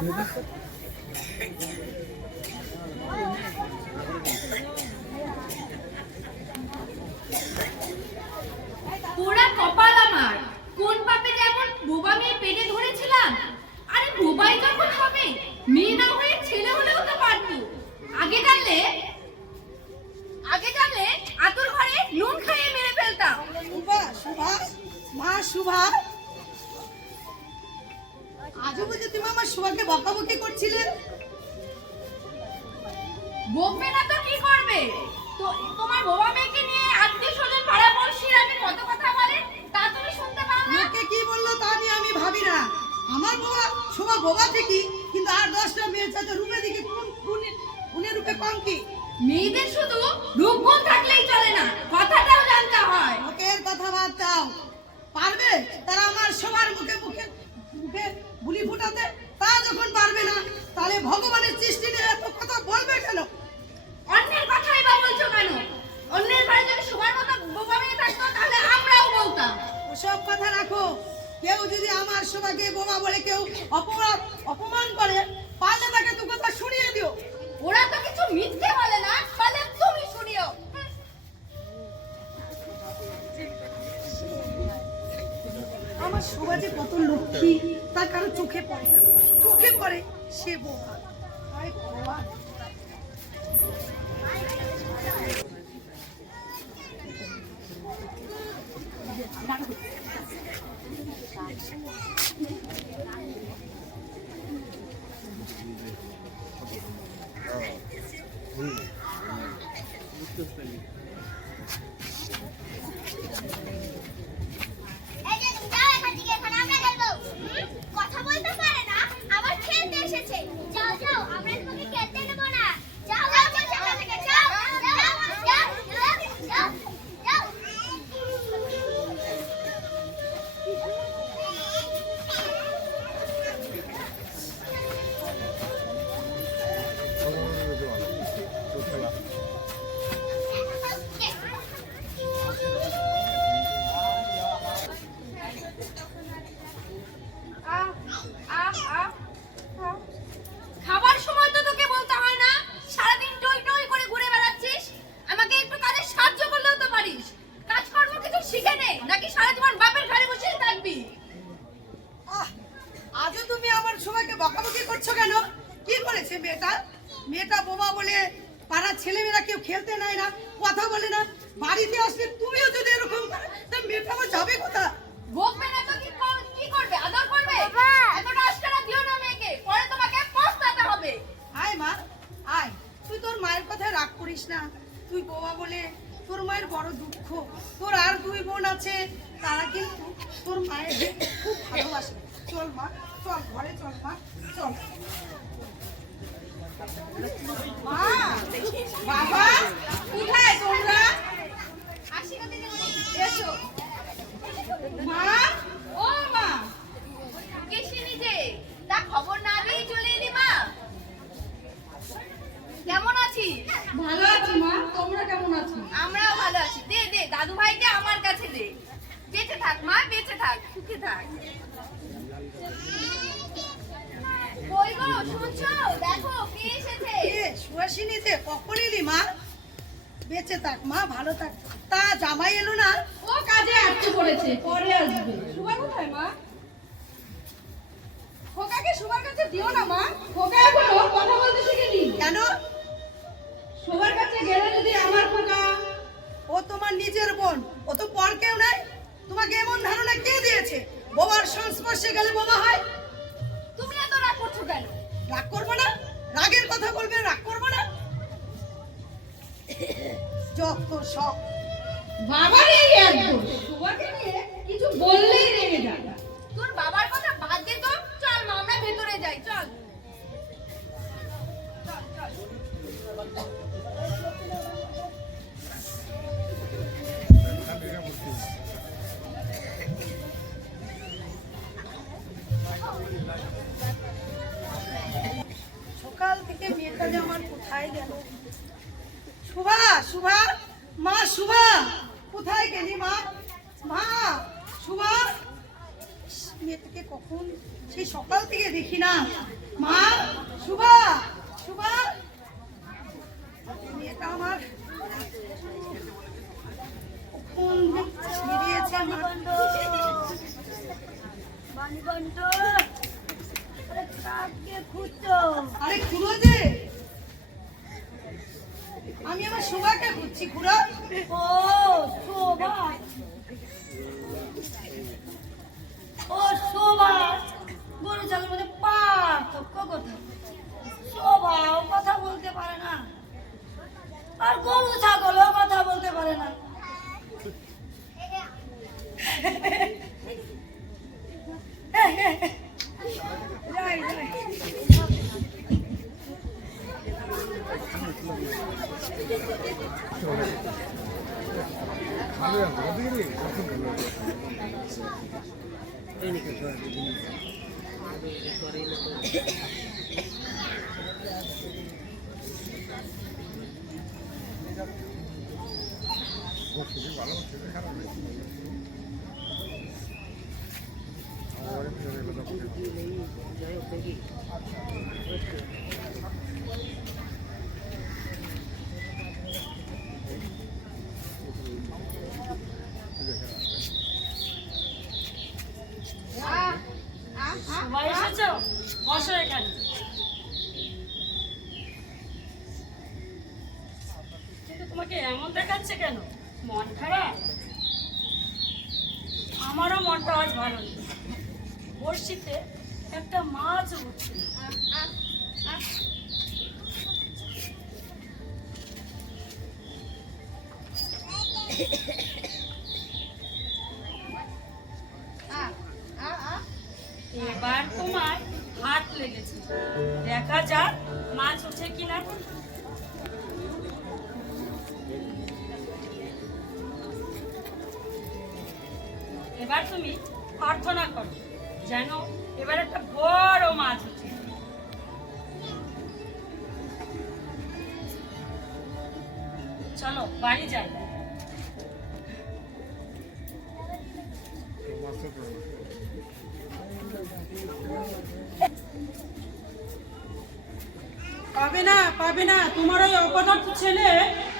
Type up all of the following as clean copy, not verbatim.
পুরা কপাল আমার, কোন পাপে যেমন বোবা মেয়ে পেটে ধরেছিলাম। আরে বোবাই যখন হবে, মেয়ে না হয়ে ছেলে হলেও তো পারতো। আগে জানলে আতুর ঘরে নুন খাইয়ে মেরে ফেলতাম। মা শুভা, আজও বুঝে তুমি আমার শুভাকে বকাবকি করছিলে? বকবে না তো কি করবে? তো তোমার বোবা মেয়েকে নিয়ে আত্মীয় স্বজন পাড়া পড়শিরা কত কথা বলে, তা তুমি শুনতে পাও না? লোকে কি বললো তা নিয়ে আমি ভাবি না। আমার বোবা শুভা বোবা ঠিকই, কিন্তু আর 10টা মেয়ের সাথে রূপে দিকে গুণে রূপে কম কি? মেয়েদের শুধু রূপগুণ থাকলেই চলে না, কথাটাও জানতে হয়। লোকের কথা বাদ দাও, পারবে তারা আমার সবার মুখে মুখে মুখে বুলি ফুটাতে? তা যখন পারবে না, তাহলে ভগবানের সৃষ্টি নিয়ে এত কথা বলবে কেন? অন্যের কথাই বা বলছো কেন? অন্যের ঘরে যদি সবার মতো বোবা মেয়ে থাকতো, তাহলে আমরাও বলতাম। ওসব কথা রাখো। কেউ যদি আমার সবাইকে বোমা বলে কেউ অপমান করে, পারলে তাকে দু কথা শুনিয়ে দিও। ওরা তো কিছু মিথ্যে বলে না, বলে তুমি শুনিও। আমার সমাজে কত লক্ষ্মী, তার কারো চোখে পড়ে না। চোখে পড়ে সে বোমা। হায় ভগবান। কথা বলতে পারে না, আবার খেলতে এসেছে। যাও যাও, আমরা তোমাকে খেলতে নেব না। যাও যাও সেখান থেকে, যাও যাও যাও যাও যাও। খাবার সময় তো তোকে বলতে হয় না, সারাদিন টই টই করে ঘুরে বেড়াচ্ছিস। আমাকে একটু কাজে সাহায্য করলেও তো পারিস। কাজকর্ম কিছু শিখে নে, নাকি সারা জীবন বাপের ঘরে বসেই থাকবি? আজও তুমি আমার সবাইকে বকাবকি করছো কেন? কি করেছে মেয়েটা? মেয়েটা বোমা বলে পাড়ার ছেলেমেয়েরা কেউ খেলতে নেয় না, কথা বলে না। বাড়িতে আসলে তুমিও যদি এরকম করো, তা মেয়েটা আমার যাবে কোথায়? বকবে না তো কি করবে? আদর করবে? এতটা আশকারা দিও না মেয়েকে, পরে তোমাকে পস্তাতে হবে। আয় মা, আয়। তুই তোর মায়ের কথায় রাগ করিস না। তুই বোমা বলে তোর মায়ের বড় দুঃখ। তোর আর 2 বোন আছে, তারা কিন্তু তোর মায়ের খুব ভালোবাসে। চল মা, চল ঘরে চল মা, চল। মা, বাবা, কোথায় তোমরা? আসি গো দিদিমণি, এসো। মা, ও মা। কেশিনি যে, তা খবর না দিয়েই চলে এলি মা? কেমন আছিস? ভালো আছি মা, তোমরা কেমন আছো? আমরাও ভালো আছি। দে দে দাদু ভাইকে আমার কাছে দে। বেঁচে থাক মা, বেঁচে থাক, সুখে থাক। কই গো, শুনছো? দেখো কে এসেছে। সুহাসিনী যে, কখন এলি মা? বেঁচে থাক মা, ভালো থাক। তা জামাই এলো না? ও কাজে আটকে পড়েছে, পরে আসবে। সুভা কোথায় মা? খোকাকে সবার কাছে দিও না মা। খোকা এখনো কথা বলতে শিখেনি। কেন? সবার কাছে গেলে যদি আমার খোকা। ও তোমার নিজের বোন, ও তো পর কেউ নাই। তোমাকে এমন ধারণা কে দিয়েছে বোমার সংস্পর্শে গেলে বোমা হয়? তুমি এত রাগ করছো কেন? রাগ করবো না? রাগের কথা বলবে, রাগ করবো না? যত সব বাবার এই এক দোষ, সবাইকে নিয়ে কিছু বললেই রেগে যায়। তোর বাবার কথা বাদ দে তো, চল মা আমরা ভেতরে যাই, চল। চল চল। সকাল থেকে মেয়েটা যে আমার কোথায় গেল? শুভা, শুভা, মা শুভা, কোথায় গেলি মা? মা শুভা, মেয়েটাকে কখন সেই সকাল থেকে দেখি না। মা, শুভা, শুভা, মেয়েটা আমার কোন দিক ছিড়িয়েছে আমার। আরে খুড়ো যে, আমি আমার শুভাকে খুঁজছি। খুড়ো, ও শোভা, ও শোভা, গরু ছাগলের মধ্যে পার্থক্য কোথায়? শোভাও কথা বলতে পারে না, আর গরু ছাগলও কথা বলতে পারে না। যাই, যাই। সবাই এসেছো? বসো এখানে। কিন্তু তোমাকে এমন দেখাচ্ছে কেন? মন খারাপ? আমারও মনটা আজ ভালো নেই। বড়শিতে একটা মাছ উঠছে। এবার তোমার হাত লেগেছে, দেখা যাক মাছ ওঠে কিনা। এবার তুমি প্রার্থনা করো যেন এবার একটা বড় মাছ ওঠে। চলো বাড়ি যাই। পাবে না, পাবে না, তোমার ওই অপদার্থ ছেলে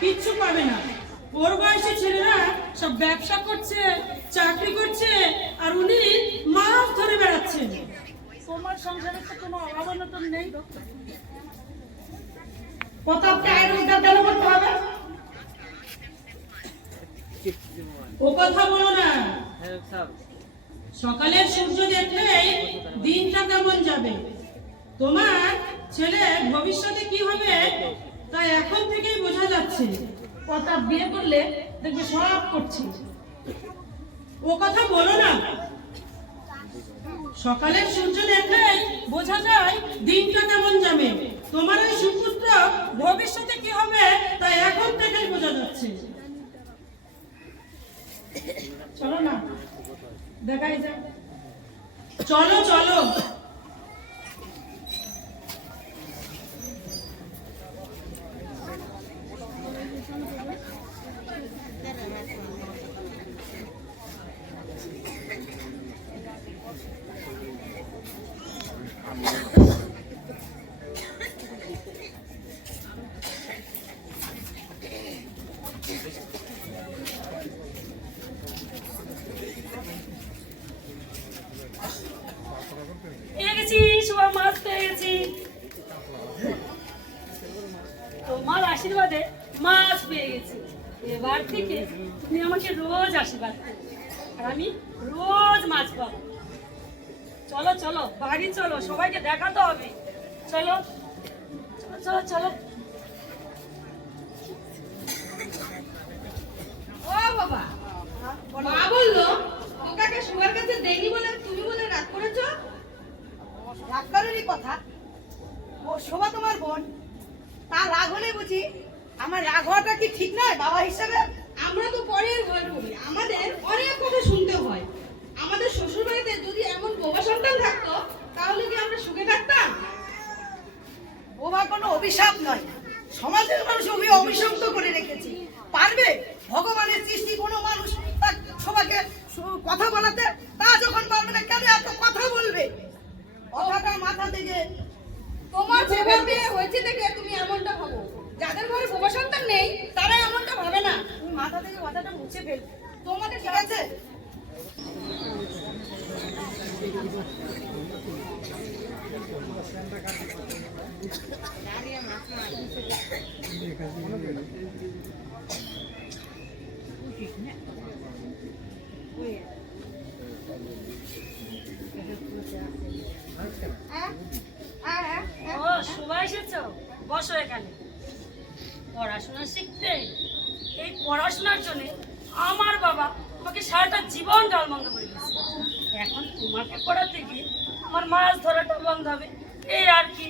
কিচ্ছু পাবে না। ওর বয়সী ছেলেরা সব ব্যবসা করছে, চাকরি করছে, আর উনি মাছ ধরে বেড়াচ্ছেন। তোমার সংসারে তো কোনো অভাব অনটন নেই। প্রতাপকে আইন উদ্ধার কেন করতে হবে? ও কথা বলো না। সকালের সূর্য দেখলেই দিনটা কেমন যাবে। তোমার ছেলে ভবিষ্যতে কি হবে তা এখন থেকেই বোঝা যাচ্ছে। প্রতাপ বিয়ে করলে দেখবে সব করছে। ও কথা বলো না। সকালের সূর্য দেখলেই বোঝা যায় দিনটা কেমন যাবে। তোমার ওই সুপুত্র ভবিষ্যতে কি হবে তা এখন থেকেই বোঝা যাচ্ছে। চলো না, দেখাই যাক। চলো চলো। পেয়ে গেছি, সবাই মাছ পেয়ে গেছি। তোমার আশীর্বাদে মাছ পেয়ে গেছি। এবার থেকে তুমি আমাকে রোজ আশীর্বাদ করো, আর আমি রোজ মাছ পাবো। চলো চলো বাড়ি চলো, সবাইকে দেখাতে হবে। চলো চলো চলো। ও বাবা, মা বললো ওটাকে সুগার কাছে দেয়নি বলে তুমি বলে রাগ করেছো। রাগকারেরই কথা। ও শোভা তোমার বোন, তার রাগ হলে বুঝি আমার রাগ হওয়াটা কি ঠিক নয় বাবা হিসেবে? আমরা তো পরের ঘর করি, আমাদের অনেক কথা শুনতে হয়। আমাদের শ্বশুর বাড়িতে যদি এমন বোবা সন্তান থাকতো তাহলে কি আমরা সুখে থাকতাম? বোবা কোনো অভিশাপ নয়, সমাজের মানুষ অভিশপ্ত করে রেখেছে। পারবে ভগবানের সৃষ্টি কোনো মানুষ তার সবাইকে কথা বলাতে? তা যখন পারবে না, কেন এত কথা বলবে? কথাটা মাথা থেকে তোমার বোবা মেয়ে হয়েছে দেখে তুমি এমনটা ভাবো, যাদের ঘরে বোবা সন্তান নেই তারা এমনটা ভাবে না। তুমি মাথা থেকে কথাটা মুছে ফেলবে তোমাদের, ঠিক আছে? ও শুভা এসেছো, বসো এখানে। পড়াশোনা শিখতে, এই পড়াশোনার জন্য আমার বাবা আমাকে সারাটা জীবন গালমন্দ করে দিয়েছে। এখন তোমাকে পড়াতে গিয়ে আমার মাছ ধরাটা বন্ধ হবে, এই আর কি।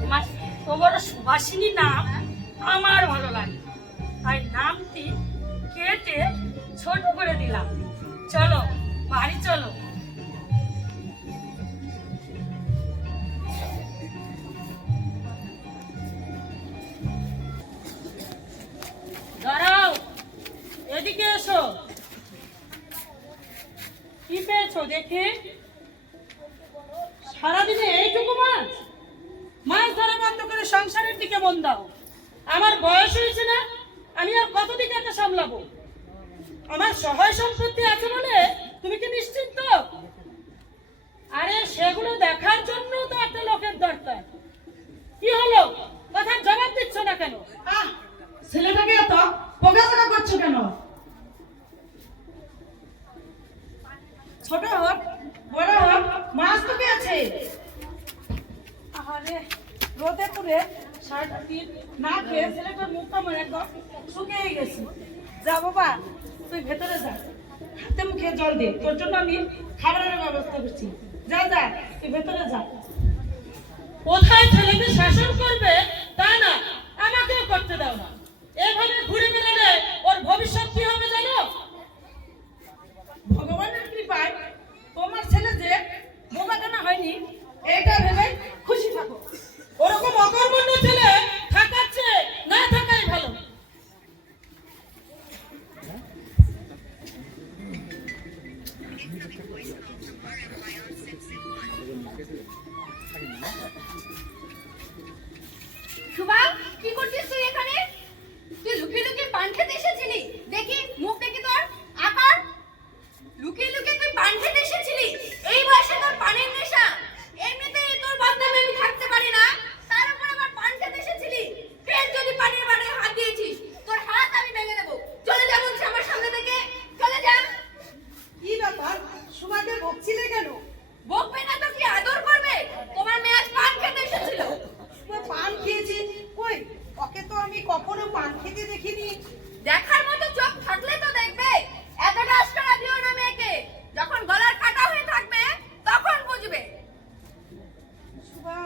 তোমার তো বড় সুভাষিনী নাম আমার ভালো লাগে, তাই নামটি কেটে ছোট করে দিলাম। চলো বাড়ি চলো। দাঁড়াও, এদিকে এসো। কি পেয়েছো দেখি? সারাদিনে এইটুকু মাছ? মাছ ধরা বন্ধ করে সংসারের দিকে মন দাও। আমার বয়স হয়েছে না, আমি আর কত দিকে একা সামলাবো? আমার সহায় সম্পত্তি আছে বলে তুমি কি নিশ্চিন্ত? আরে সেগুলো দেখার জন্য তো একটা লোকের দরকার। কি হলো, কথার জবাব দিচ্ছ না কেন? ছেলেটাকে এত বকাঝকা করছো কেন? ছোট হোক বড় হোক, মাছ তো পেয়েছে। আরে রোদে পুড়ে সারাটা দিন না খেয়ে ছেলেটার মুখটা মনে একদম শুকিয়ে গেছে। যা বাবা, তুই ভেতরে যা, হাতে মুখে জল দে, তোর জন্য আমি খাবারের ব্যবস্থা করছি। যা যা, তুই ভেতরে যা। কোথায় ছেলেকে শাসন করবে তা না, আমাকেও করতে দাও না। এভাবে ঘুরে বেড়ালে ওর ভবিষ্যৎ কি হবে জানো? ভগবানের কৃপায় তোমার ছেলে যে বোবা কেনা হয়নি এটা ভেবে খুশি থাকো। ওরকম অকর্মণ্য ছেলে থাকার চেয়ে না থাকাই ভালো। শুভা, কি করছিস তুই এখানে? তুই লুকিয়ে লুকিয়ে পান খেতে এসেছিলি? দেখি মুখ দেখি তোর আকার। লুকিয়ে লুকিয়ে তুই পান খেতে এসেছিলি? এই বয়সে তোর পানের নেশা। এমনিতেই তোর বদনামে আমি থাকতে পারি না, তার উপর আবার পান খেতে এসেছিলি। ফের যদি পানের বাড়ে হাত দিয়েছিস, তোর হাত আমি ভেঙে দেবো। চলে যা বলছি আমার সামনে থেকে, চলে যা। কি ব্যাপার, সুমাকে বকছিলে কেন? বকবে না তো কি আদর করবে? তোমার মেয়ে আজ পান খেতে এসেছিল। সুমা পান খেয়েছে? কই, ওকে তো আমি কখনো পান খেতে দেখিনি। দেখার মতো চোখ থাকলে তো দেখবে। এতটা আশকারা দিও না মেয়েকে, যখন গলার কাটা হয়ে থাকবে তখন বুঝবে। সুমা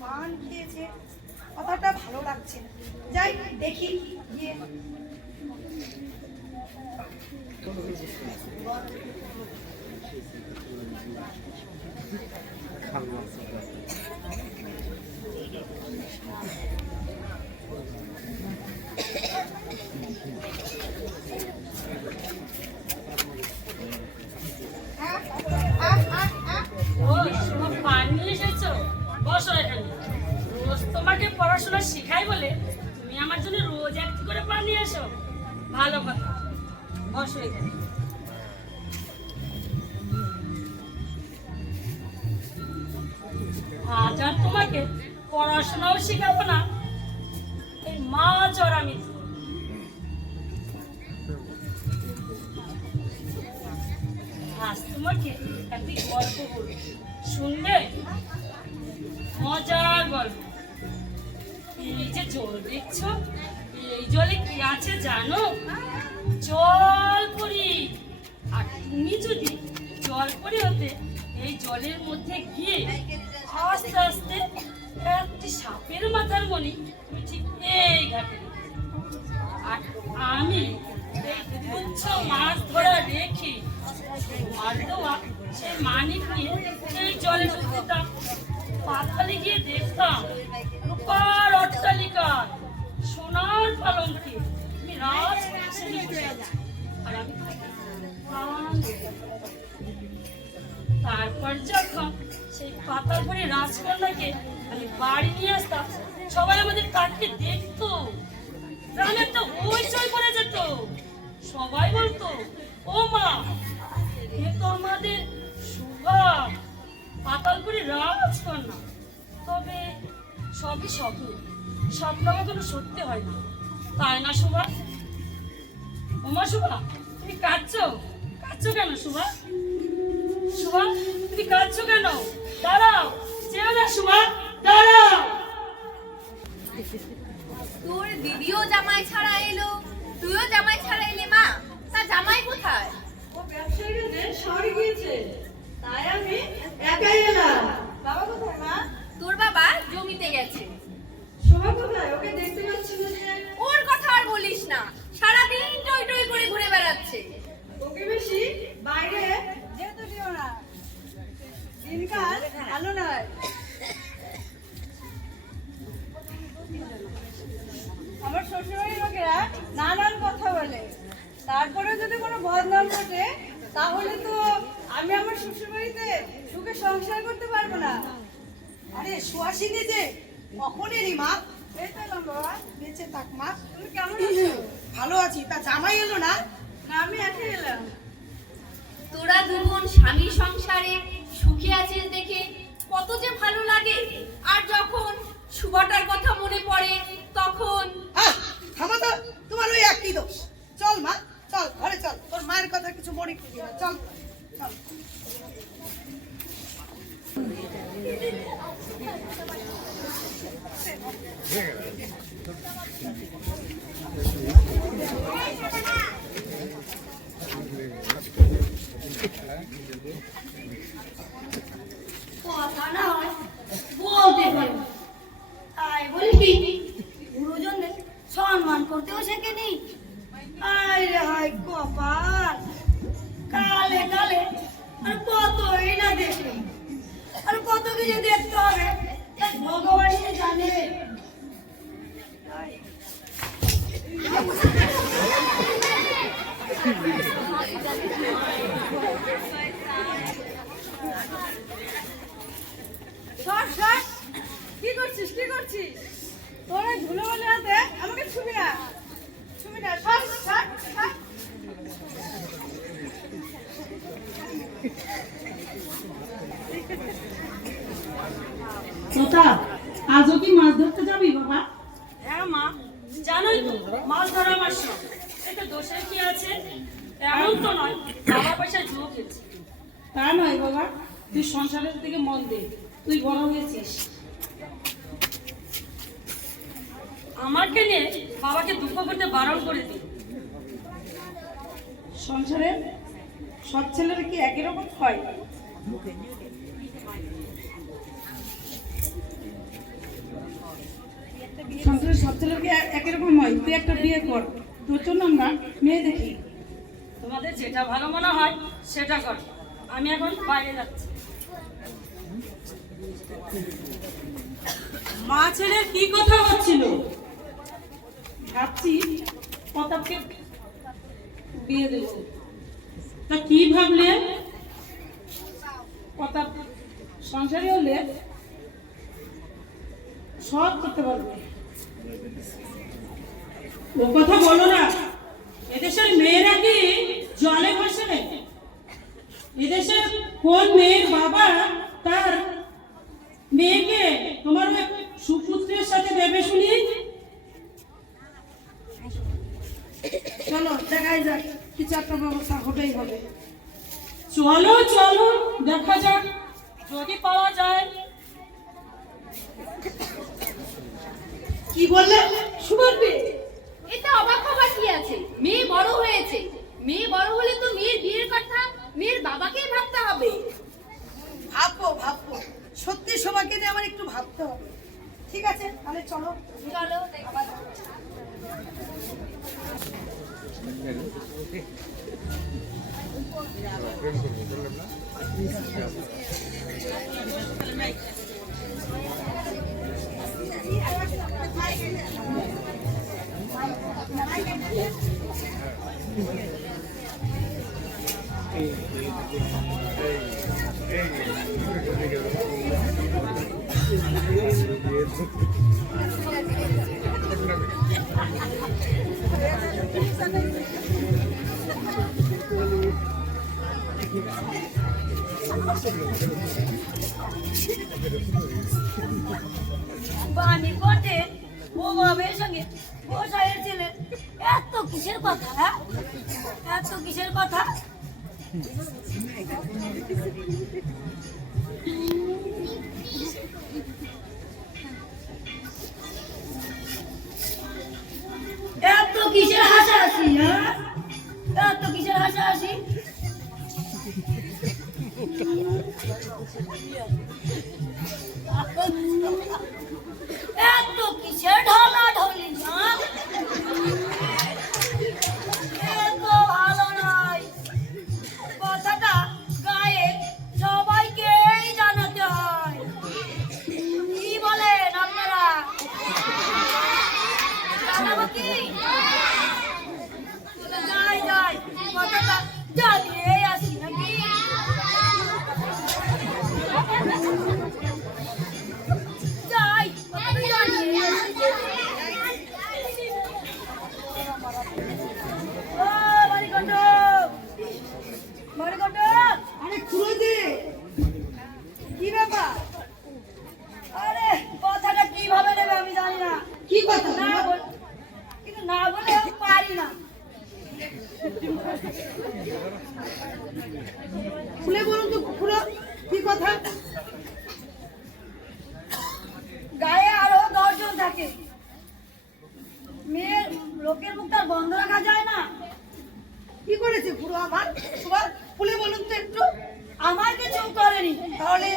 পান খেয়েছে, কথাটা ভালো লাগছে না। যাই দেখি গিয়ে। ও শুভ, পান নিয়ে এসেছো? বসো এখানে। রোজ তোমাকে পড়াশোনা শিখাই বলে তুমি আমার জন্য রোজ একটু করে পান নিয়ে এসো? ভালো কথা, বসো এখানে। আজ আর তোমাকে পড়াশোনাও শিখাবো না, এই মাছ আর আমি। আজ তোমাকে একটি গল্প বলবো, শুনবে? মজার গল্প। এই যে জল দেখছো, এই জলে কি আছে জানো? জলপরি। আর তুমি যদি জলপরি হতে, এই জলের মধ্যে গিয়ে আস্তে আস্তে একটি সাপের মাথার মনি তুমি ঠিক এই ঘাটে রেখে। আর আমি এই তুচ্ছ মাছ ধরা রেখে আর দেওয়া সেই মানিক নিয়ে সেই জলে ডুব দিতাম। পাতালে গিয়ে দেখতাম রূপার অট্টালিকায় সোনার পালঙ্কে আমি রাজপ্রাসাদে বসে আছি। আর আমি প্রাণ দিতাম। তারপর যখন সেই পাতালপুরি রাজকন্যাকে আমি বাড়ি নিয়ে আসতাম, সবাই আমাদের তাকে দেখতো, গ্রামে একটা হইচই পড়ে যেত। সবাই বলতো, ও মা, এ তো আমাদের শুভা, পাতালপুরি রাজকন্যা। তবে সবই স্বপ্ন, স্বপ্ন কখনো সত্যি হয় না, তাই না শুভা? ওমা শুভা, তুমি কাঁদছো? কাঁদছো কেন শুভা? শুভা, তুমি কাঁদছো কেন? দাঁড়াও, যেও না শুভা, দাঁড়াও। তোর দিদিও জামাই ছাড়া এলো, তুইও জামাই ছাড়া এলি মা। তা জামাই কোথায়? ও ব্যবসায়ীদের শহরে গিয়েছে, তাই আমি একাই এলাম। বাবা কোথায় মা? তোর বাবা জমিতে গেছে। শোভা কোথায়? ওকে দেখতে পাচ্ছি না যে। ওর কথা আর বলিস না, সারাদিন টই টই করে ঘুরে বেড়াচ্ছে। ওকে বেশি বাইরে যেতে দিও না, দিনকাল ভালো নয়। আমার শ্বশুরবাড়ির লোকেরা নানান কথা বলে, তারপরে যদি কোনো বদনাম ঘটে তাহলে তো আমি আমার শ্বশুরবাড়িতে সুখে সংসার করতে পারবো না। আরে সুহাসিনী যে কখন এলি মা? এই তো এলাম বাবা। বেঁচে থাক মা। তুমি কেমন আছো? ভালো আছি। তা জামাই এলো না? না, আমি একা এলাম। তোরা দুজন স্বামী সংসারে সুখে আছিস দেখে কত যে ভালো লাগে। আর যখন সুভাটার কথা মনে পড়ে তখন থামো তো, তোমার ওই একই দোষ। চল মা, চল ঘরে চল, তোর মায়ের কথা কিছু মনে করি না। চল চল। কথা না হয় বলতে পারো, তাই বলবি গুরুজনদের সম্মান করতেও শেখেনি। আয় রে হায় কপাল, কালে কালে আর কতই না দেখি, আর কত কিছু দেখতে হবে ভগবানই জানে। সর সর, কি করছিস কি করছিস? তোর এই ধুলো বলে হাতে আমাকে ছুবি না, ছুবি না। সর সর সর। তোতা, আজও কি মাছ ধরতে যাবি বাবা? হ্যাঁ মা, জানোই তো মাছ ধরা আমার শখ। এতে দোষের কি আছে? এমন তো নয় বাবা পয়সায় জুয়ো খেলছে। তা নয় বাবা, তুই সংসারের দিকে মন দে, তুই বড় হয়েছিস। আমাকে নিয়ে বাবাকে দুঃখ করতে বারণ করে দিই। সংসারে সব ছেলেরা কি একই রকম হয়? সংসারে সব ছেলের কি একই রকম হয়? তুই একটা বিয়ে কর, তোর জন্য আমরা মেয়ে দেখি। তোমাদের যেটা ভালো মনে হয় সেটা কর, আমি এখন বাইরে যাচ্ছি। মা ছেলের কি কথা হচ্ছিল? ভাবছি প্রতাপকে বিয়ে দেব। তা কি ভাবলে? প্রতাপ সংসারী হলে সব করতে পারবে। ও কথা বলো না, এদেশের মেয়েরা কি জলে ভাসে? এদেশে কোন মেয়ের বাবা তার মেয়েকে তোমার ওই সুপুত্রের সাথে দেবে শুনি? চলো দেখাই যাক, কিছু একটা ব্যবস্থা হতেই হবে। চলো চলো দেখা যাক, যদি পাওয়া যায়। কি বললে? সুবর্ণী, এতে অবাক হবার কি আছে? মেয়ে বড় হয়েছে, মেয়ে বড় হলে তো মেয়ের বিয়ের কথা মেয়ের বাবাকেই ভাবতে হবে। ভাববো ভাববো, সত্যি সবাইকে নিয়ে আমার একটু ভাবতে হবে। ঠিক আছে, তাহলে চলো চলো আবার। Gracias. বাণী পটেল ও বাবের সঙ্গে গোসাইয়ের ছেলে এত কিসের কথা? হ্যাঁ, এত কিসের কথা? এত কিসের হাসাহাসি? হ্যাঁ, এত কিসের হাসাহাসি? এত কিসের ঢলাঢলি? হ্যাঁ, এত ভালো নয়। কথাটা গায়ে সবাইকেই জানাতে হয়। কি বলেন আপনারা? জানাবো কি? যাই যাই, কথাটা জানিয়ে আসি নাকি? যাই, কথাটা জানিয়ে আসি। ও মানিকণ্ঠ, মানিকণ্ঠ, আরে খুড়ো যে, কি ব্যাপার? আরে কথাটা কিভাবে নেবে আমি জানি না। কি কথা? না বল, কিন্তু না বলে আমি পারি না। খুলে বলুন তো খুড়ো, কি কথা? গায়ে আরো 10 জন থাকে। মেয়ের লোকের মুখ তার বন্ধ রাখা যায় না। কি করেছে খুড়ো আমার? তোমার খুলে বলুন তো একটু। আমার কিছু করেনি। তাহলে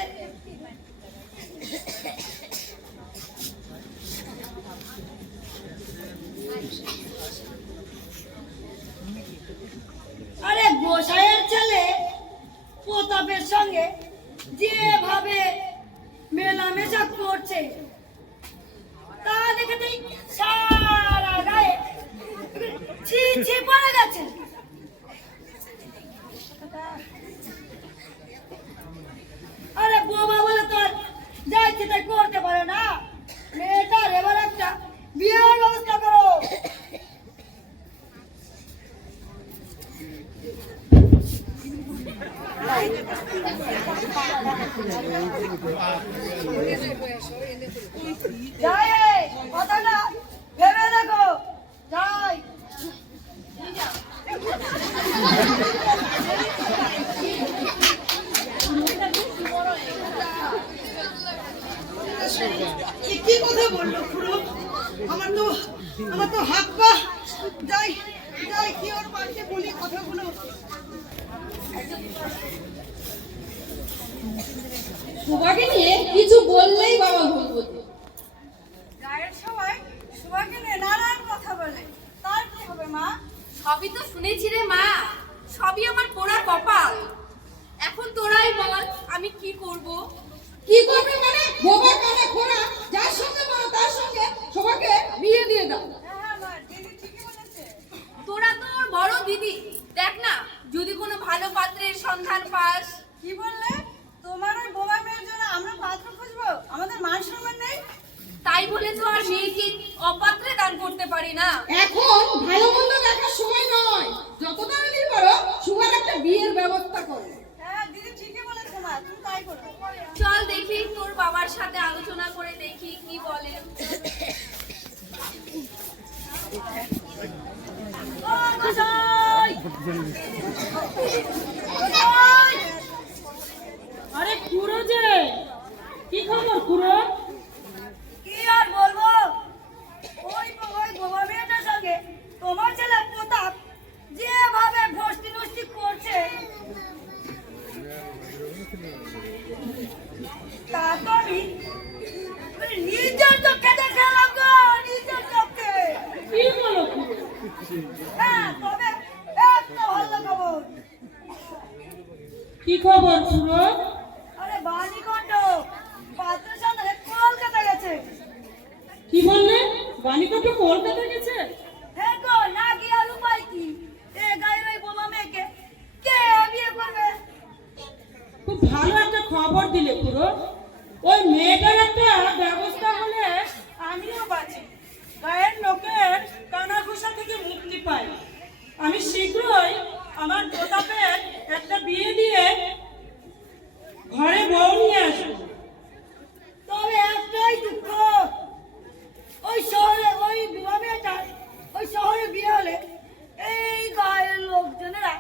আরে গোসাইয়ের ছেলে প্রতাপের সঙ্গে যেভাবে মেলামেশা করছে তা দেখেতেই সারা গায়ে ছি ছি পড়ে গেছে। আরে বোমা বলে তো আর যা ইচ্ছে তাই করতে পারে না। মেয়েটার এবার একটা বিয়ের ব্যবস্থা করো। যাই, কথাটা ভেবে দেখো। যাই। কি কথা বললো খুড়ো? আমার তো হাত পা, যাই যাই, কি ওর বাড়িতে বলি কথাগুলো। সুভাকে নিয়ে কিছু বললেই বাবা ভুল বলতো। গায়ের সবাই সুভাকে নিয়ে নানান কথা বলে, তার কি হবে মা? সবই তো শুনেছি রে মা, সবই আমার পোড়া কপাল। এখন তোরাই বল আমি কি করব? কি করবে মানে? বোবা কানে খোড়া, যার সঙ্গে মানো তার সঙ্গে সবাইকে বিয়ে দিয়ে দাও। হ্যাঁ মা, দিদি ঠিকই বলেছে। তোরা তো ওর বড় দিদি, দেখ না যদি কোনো ভালো পাত্রের সন্ধান পাস। কি বললে? তোমার ওই বোবা মেয়ের জন্য আমরা পাত্র খুঁজবো? আমাদের মান সম্মান নেই? তাই বলে তো আর মেয়েকে অপাত্রে দান করতে পারি না। এখন ভালো মন্দ দেখার সময় নয়, যত তাড়াতাড়ি পারো সুগার একটা বিয়ের ব্যবস্থা করো। হ্যাঁ দিদি ঠিকই বলেছে মা, তুমি তাই করো। চল দেখি তোর বাবার সাথে আলোচনা করে দেখি কি বলে। ও গোসাই! গোসাই! আরে খুড়ো যে, কি খবর খুড়ো? কি আর বলবো, ওই বোমা মেয়েটার সঙ্গে তোমার ছেলে প্রতাপ যেভাবে ভস্তি নষ্টি করছে তা তো আমি নিজের চোখে দেখলাম গো, নিজের চোখে। কি বলো খুড়ো? হ্যাঁ, তবে একটা ভালো খবর। কি খবর পুরো? আরে বাণীকণ্ঠ পাত্র সন্ধানে কলকাতা গেছে। কি বললে? বাণীকণ্ঠ কলকাতা গেছে? হ্যাঁ গো, না কি আর উপায় কি? এ গায়ের ওই বোমা মেয়েকে কে বিয়ে করবে? খুব ভালো একটা খবর দিলে পুরো। ওই মেয়েটার একটা ব্যবস্থা হলে আমিও বাঁচি, গায়ের লোকের কানাঘুষা থেকে মুক্তি পাই। আমি শীঘ্রই আমার প্রতাপের একটা বিয়ে দিয়ে ঘরে বউ নিয়ে আসবো। তবে একটাই দুঃখ, ওই শহরে ওই বোমা মেয়েটার ওই শহরে বিয়ে হলে এই গায়ের লোকজনেরা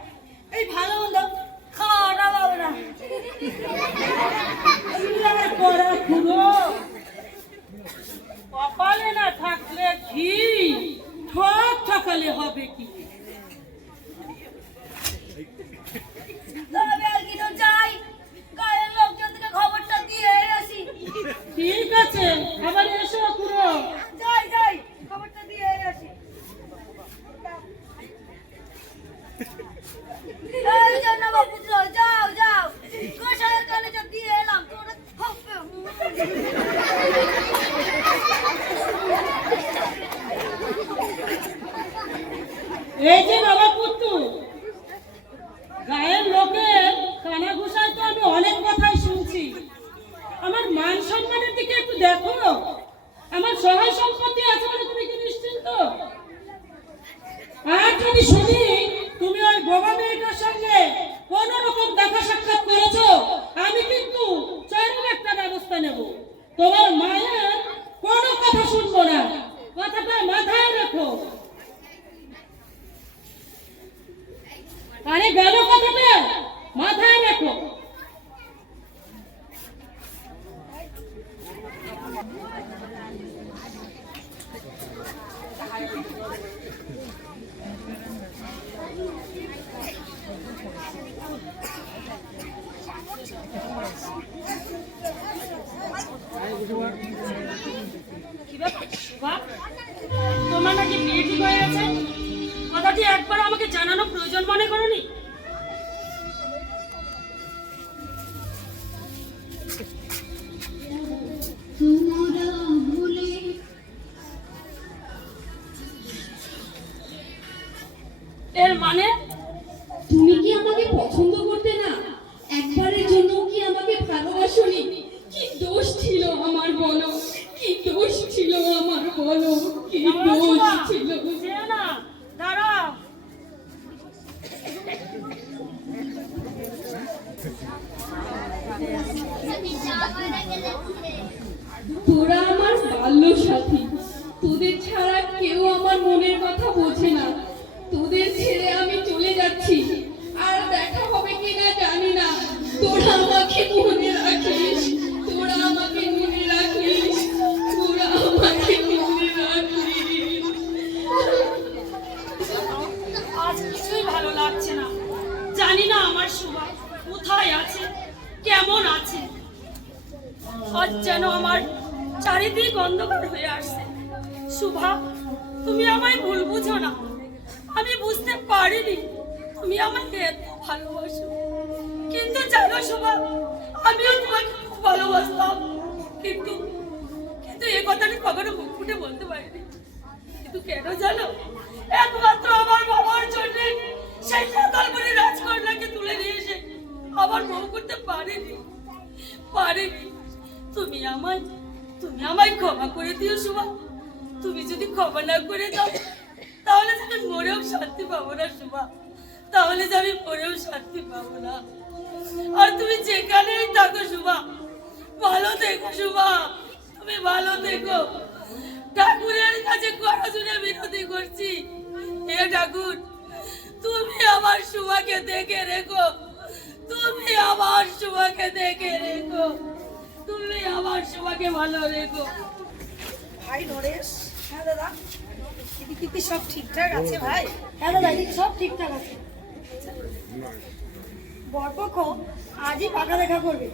এই ভালো মন্দ খাওয়াটা পাবে না। করা পুরো কপালে না থাকলে ঘি ঠক ঠকালে হবে কি? তবে আর কি, তো যাই গায়ের লোকজনকে খবরটা দিয়ে আসি। ঠিক আছে, আবার এসো পুরো। যাই যাই, খবরটা দিয়ে আসি। এই জন্য পুত্র, যাও যাও, গোসাইয়ের কানে যা দিয়ে এলাম তোরা হবে। এই যে বাবা পুত্তু, গায়ের লোকের কানাঘুষায় তো আমি অনেক কথাই শুনছি। আমার মান সম্মানের দিকে একটু দেখো। আমার সহায় সম্পত্তি আছে বলে তুমি কি নিশ্চিন্ত? আর যদি শুনি তুমি ওই বোমা মেয়েটার সঙ্গে কোন রকম দেখা সাক্ষাৎ করেছো, আমি কিন্তু চরম একটা ব্যবস্থা নেব। তোমার মায়ের কোনো কথা শুনবো না, কথাটা মাথায় রেখো। আরে গেল কথাটা মাথায় রেখো। কি ব্যাপার শোভা, তোমার নাকি বিয়ে ঠিক হয়ে গেছে? কথাটি একবার আমাকে জানানো প্রয়োজন মনে করনি? এর মানে তুমি কি আমাকে পছন্দ করতে না? একবারের জন্য কি আমাকে ভালোবাসোনি? কি দোষ ছিল আমার বলো? কি দোষ ছিল আমার বলো? কি দোষ ছিল? যেও না, দাঁড়াও। তোরা আমার বাল্য সাথী, তোদের ছাড়া কেউ আমার মনের কথা বোঝে না। তোদের ছেড়ে আমি চলে যাচ্ছি, আর দেখা হবে কিনা জানি না। তোরা আমাকে মনে রাখিস, তোরা আমাকে মনে রাখিস, তোরা আমাকে মনে রাখিস। আজ কিছুই ভালো লাগছে না। জানি না আমার শোভা কোথায় আছে, কেমন আছে। আজ যেন আমার চারিদিক অন্ধকার হয়ে আসছে। শোভা, তুমি আমায় ভুল বুঝো না। আমি বুঝতে পারিনি তুমি আমাকে এত ভালোবাসো। কিন্তু জানো শোভা, আমিও তোমাকে খুব ভালোবাসতাম। কিন্তু কিন্তু এ কথাটা কখনো মুখ ফুটে বলতে পারিনি। কিন্তু কেন জানো? একমাত্র আমার বাবার জন্য সেই পাতালপুরি রাজকন্যাকে তুলে নিয়ে এসে আমার বউ করতে পারেনি। তুমি আমায় ক্ষমা করে দিও শোভা। তুমি যদি ক্ষমা না করে দাও, তাহলে আমি মরেও শান্তি পাবো না শোভা। তাহলে আমি মরেও শান্তি পাবো না। আর তুমি যেখানেই থাকো শোভা, ভালো থেকো শোভা, তুমি ভালো থেকো। ঠাকুরের কাছে করাজুড়ে বিনতি করছি, হে ঠাকুর, তুমি আমার শোভাকে দেখে রেখো। তুমি আমার শোভাকে দেখে রেখো। তুমি আমার শোভাকে ভালো রেখো। ভাই নরেশ, হ্যাঁ দাদা, এদিকে কি সব ঠিকঠাক আছে ভাই? হ্যাঁ দাদা, এদিকে সব ঠিকঠাক আছে। বরপক্ষ আজই পাকা দেখা করবে,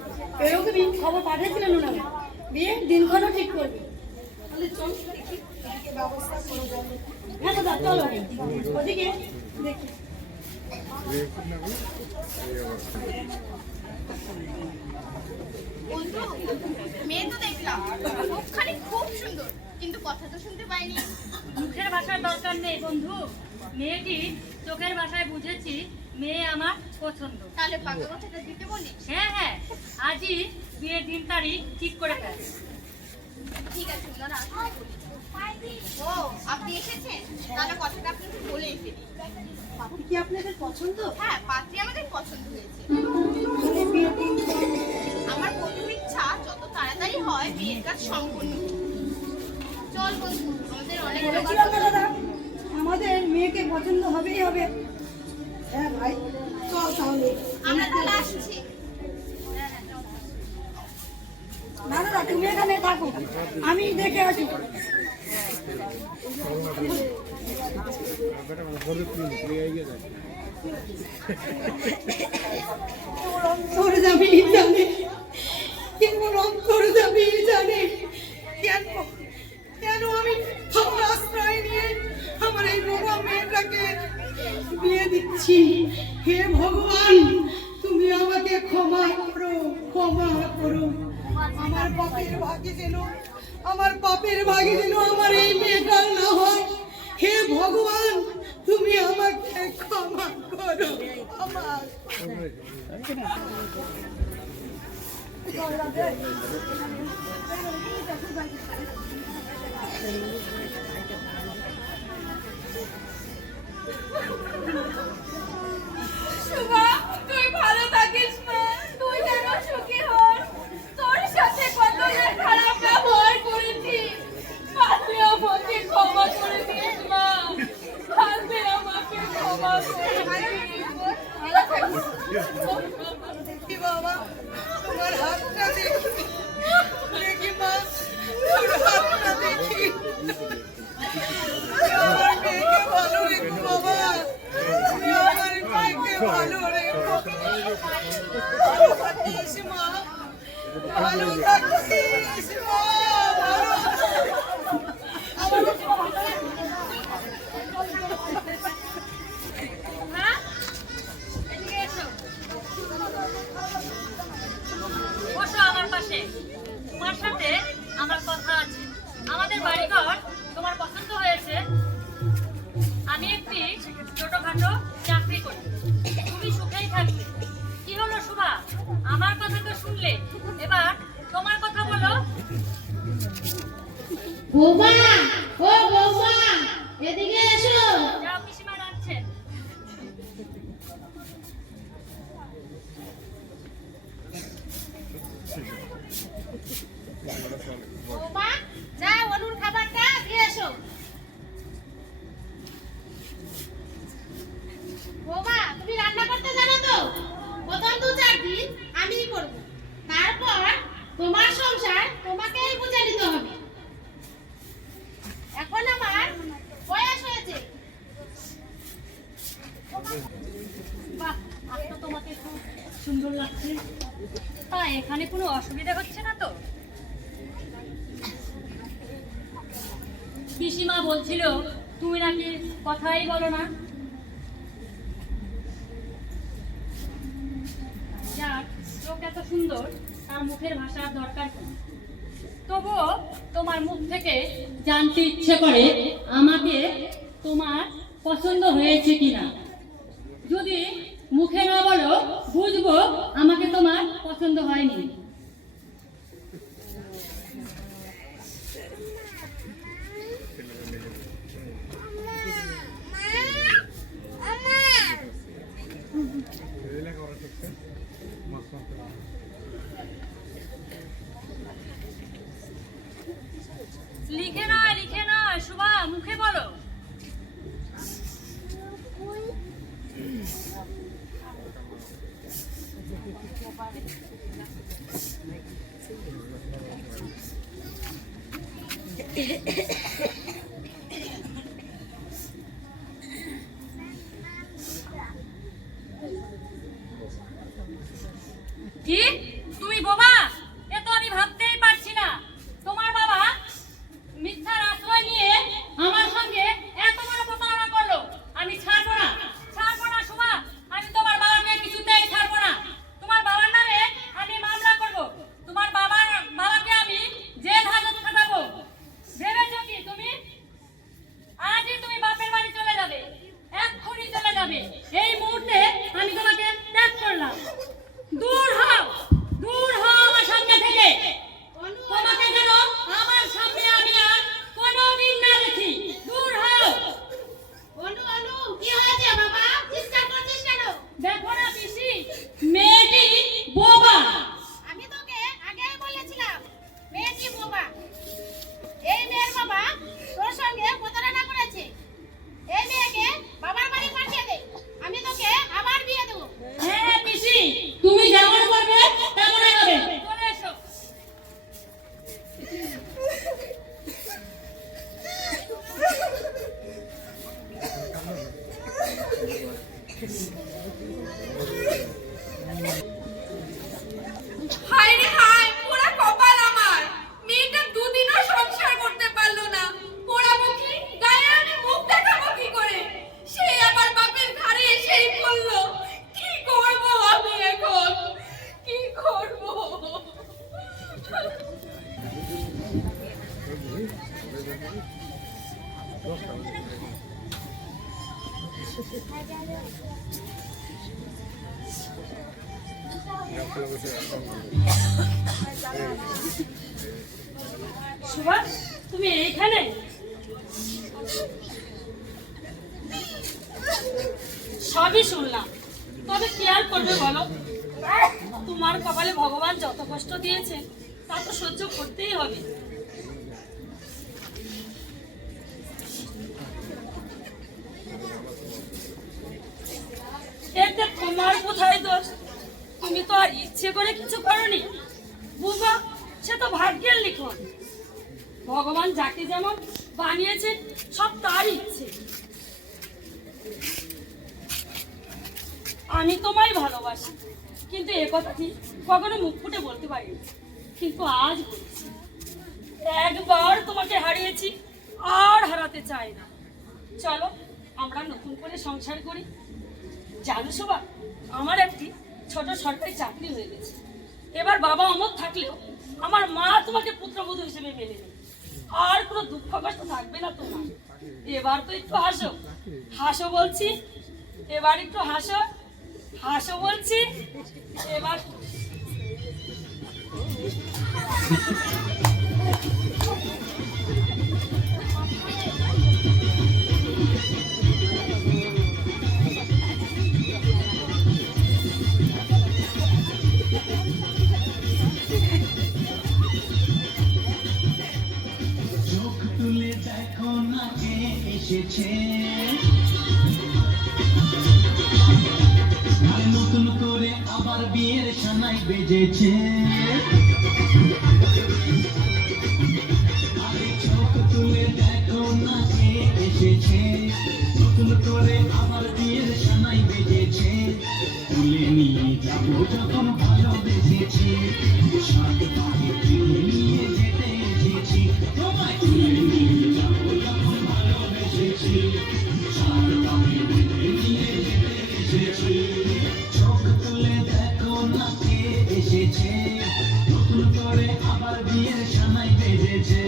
এরকমই খবর পাঠিয়েছিলেন ওনারা। বিয়ে দিনক্ষণও ঠিক করবে। তাহলে চল দেখি এদিকে ব্যবস্থা করে দেবো। হ্যাঁ দাদা চলো, ওদিকে দেখি। বন্ধু, মেয়ে তো দেখলাম মুখখানি খুব সুন্দর, কিন্তু কথা তো শুনতে পাইনি। মুখের ভাষার দরকার নেই বন্ধু, মেয়েটি চোখের ভাষায় বুঝেছি মেয়ে আমার পছন্দ। তাহলে পাকা কথাটা দিতে বলিস? হ্যাঁ হ্যাঁ, আজই বিয়ের দিন তারিখ ঠিক করে ফেল। ঠিক আছে, ওনারা ও আপনি এসেছেন, তাহলে কথাটা আপনাকে বলেই ফেলি। পাত্রী কি আপনাদের পছন্দ? হ্যাঁ, পাত্রী আমাদের পছন্দ হয়েছে। তাহলে বিয়ের দিন আমার বন্ধুর ইচ্ছা যত তাড়াতাড়ি হয় বিয়ের কাজ সম্পূর্ণ হোক। চল বন্ধু, আমাদের অনেক বলেছিলাম না দাদা, আমাদের মেয়েকে পছন্দ হবেই হবে। হ্যাঁ ভাই, চল তাহলে। আমরা তাহলে আসছি। না দাদা, তুমি এখানে থাকো, আমি দেখে আসি। তোর অন্তর যাবি জানে, কেমন অন্তর যাবি জানে, কেন কেন আমি আমার আশ্রয় নিয়ে আমার এই বোবা মেয়েটাকে বিয়ে দিচ্ছি। হে ভগবান, তুমি আমাকে ক্ষমা করো, ক্ষমা করো। আমার পাপের ভাগে যেন আমার এই মেয়েটার না হয়। হে ভগবান, তুমি আমাকে ক্ষমা করো। আমার শুভা, তুই ভালো থাকিস মা, তুই যেন সুখী হস। তোর সাথে কত যে খারাপ ব্যবহার করেছি, পারলে আমাকে ক্ষমা করে দিস মা, পারলে আমাকে ক্ষমা করে দিস। ভালো থাকিস। দেখি বাবা, তোমার হাতটা দেখি, দেখি মা, তোর হাতটা দেখি। আমার মেয়েকে ভালো রেখো বাবা, আমার মেয়েকে ভালো রেখো। ভালো থাকিস মা, ভালো থাকিস মা, ভালো। হ্যাঁ, এদিকে এসো, বসো আমার পাশে। তোমার সাথে আমার কথা আছে। আমাদের বাড়িঘর তোমার পছন্দ হয়েছে। আমি একটি ছোটখাটো চাকরি করি, তুমি সুখেই থাকবে। কি হলো শুভা, আমার কথা তো শুনলে, এবার তোমার কথা বলো। বৌমা, ও বৌমা, এদিকে এসো। যাও, পিসিমা রাখছেন। বৌমা, যাও অনুর খাবারটা দিয়ে এসো। বৌমা, তুমি রান্না করতে জানো তো? প্রথম 2-4 দিন আমিই করব, তারপর তোমার সংসার তোমাকেই বুঝে নিতে হবে। এখন আমার বয়স হয়েছে। বাহ, আজ তো তোমাকে খুব সুন্দর লাগছে। তা এখানে কোনো অসুবিধা হচ্ছে না তো? পিসিমা বলছিল তুমি নাকি কথাই বলো না। যাক, লোক এত সুন্দর, তার মুখের ভাষার দরকার কি? তবুও তোমার মুখ থেকে জানতে ইচ্ছে করে আমাকে তোমার পছন্দ হয়েছে কিনা। যদি মুখে না বলো, বুঝবো আমাকে তোমার পছন্দ হয়নি। লিখে নয় শুভা, মুখে বলো। কি তুমি বোবা? এ তো আমি ভাবতেই পারছি না। তোমার বাবা মিথ্যার আশ্রয় নিয়ে আমার সঙ্গে এত বড় প্রতারণা করলো। আমি ছাড়বো না শুভা, আমি সুভাষ, তুমি এইখানে? সবই শুনলাম, তবে কি আর করবে বলো? তোমার কপালে ভগবান যত কষ্ট দিয়েছে তা তো সহ্য করতেই হবে। এতে তোমার কোথায় দোষ? তুমি তো আর ইচ্ছে করে কিছু করনি বুবা, সে তো ভাগ্যের লিখন। ভগবান যাকে যেমন বানিয়েছে সব তার ইচ্ছে। আমি তোমায় ভালোবাসি, কিন্তু এ কথাটি কখনো মুখ ফুটে বলতে পারিনি, কিন্তু আজ বলছি। একবার তোমাকে হারিয়েছি, আর হারাতে চাই না। চলো আমরা নতুন করে সংসার করি। জানো শোভা, আমার একটি ছোট সরকারি চাকরি হয়ে গেছে। এবার বাবা অমর থাকলেও আমার মা তোমাকে পুত্রবধূ হিসেবে মেনে নেবে। আর কোনো দুঃখ কষ্ট থাকবে না তোমার। এবার তো একটু হাসো, হাসো বলছি। এবার একটু হাসো, হাসো বলছি। এবার চোখ তুলে দেখো না কে এসেছে, আর নতুন করে আবার বিয়ের সানাই বেজেছে। আরে চোখ তুলে দেখো না কে এসেছে, নতুন করে আবার বিয়ের সানাই বেজেছে। তুলে নিয়ে যাবো যখন ভালোবেসেছি, সাত পাকে নিয়ে যেতে এসেছি। তোমায় তুলে নিয়ে যাবো যখন ভালোবেসেছি, সাত পাকে নিয়ে যেতে এসেছি। চোখ তুলে দেখো না কে এসেছে, নতুন করে আবার বিয়ের সানাই বেজেছে।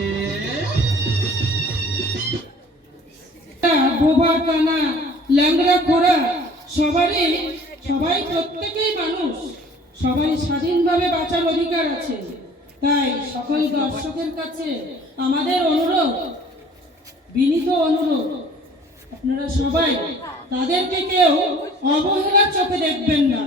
বোবা কানা ল্যাংড়া খোড়া সবাই প্রত্যেকেই মানুষ, সবাই স্বাধীনভাবে বাঁচার অধিকার আছে। তাই সকল দর্শকের কাছে আমাদের অনুরোধ, বিনীত অনুরোধ, আপনারা সবাই তাদেরকে কেউ অবহেলার চোখে দেখবেন না।